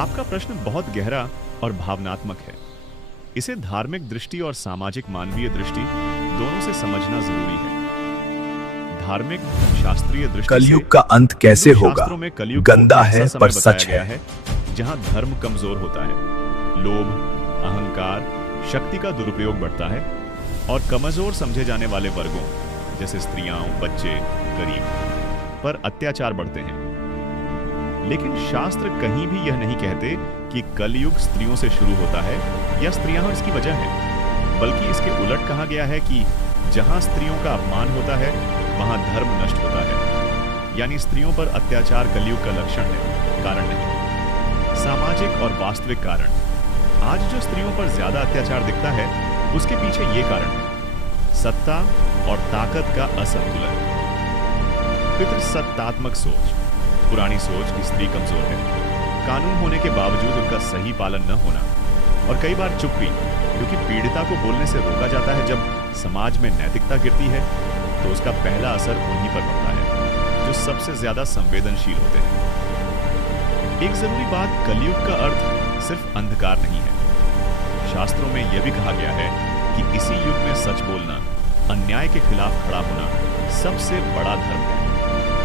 आपका प्रश्न बहुत गहरा और भावनात्मक है। इसे धार्मिक दृष्टि और सामाजिक मानवीय दृष्टि दोनों से समझना जरूरी है। धार्मिक शास्त्रीय दृष्टि से कलयुग का अंत कैसे हिंदू होगा? शास्त्रों में कलयुग को गंदा ऐसा है समय पर बताया सच गया है। जहां धर्म कमजोर होता है, लोभ, अहंकार, शक्ति का दुरुपयोग बढ़ता है और कमजोर समझे जाने वाले वर्गों जैसे स्त्रियां, बच्चे, गरीब पर अत्याचार बढ़ते हैं। लेकिन शास्त्र कहीं भी यह नहीं कहते कि कलयुग स्त्रियों से शुरू होता है या स्त्रियां इसकी वजह है, बल्कि इसके उलट कहा गया है कि जहां स्त्रियों का अपमान होता है वहां धर्म नष्ट होता है। यानी स्त्रियों पर अत्याचार कलयुग का लक्षण है, कारण नहीं। सामाजिक और वास्तविक कारण। आज जो स्त्रियों पर ज्यादा अत्याचार दिखता है उसके पीछे ये कारण है: सत्ता और ताकत का असंतुलन, पितृसत्तात्मक सोच, पुरानी सोच कि स्त्री कमजोर है, कानून होने के बावजूद उनका सही पालन न होना और कई बार चुप्पी, क्योंकि पीड़िता को बोलने से रोका जाता है। जब समाज में नैतिकता गिरती है तो उसका पहला असर उन्हीं पर पड़ता है जो सबसे ज्यादा संवेदनशील होते हैं। एक जरूरी बात, कलयुग का अर्थ सिर्फ अंधकार नहीं है। शास्त्रों में यह भी कहा गया है कि इसी युग में सच बोलना, अन्याय के खिलाफ खड़ा होना सबसे बड़ा धर्म है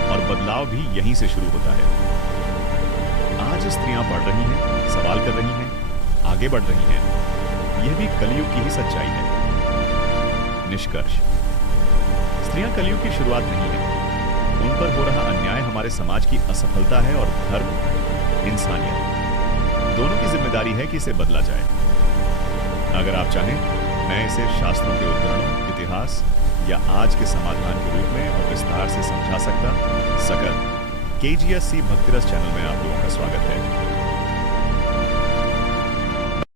और बदलाव भी यहीं से शुरू होता है। आज स्त्रियां पढ़ रही हैं, सवाल कर रही हैं, आगे बढ़ रही हैं। यह भी कलयुग की ही सच्चाई है। निष्कर्ष: स्त्रियां कलयुग की शुरुआत नहीं है। उन पर हो रहा अन्याय हमारे समाज की असफलता है और धर्म, इंसानियत दोनों की जिम्मेदारी है कि इसे बदला जाए। अगर आप चाहें, मैं इसे शास्त्रों के उद्धरणों, इतिहास या आज के समाधान के रूप में और विस्तार से समझा सकता। KGSC भक्तिरस चैनल में आप लोगों का स्वागत है।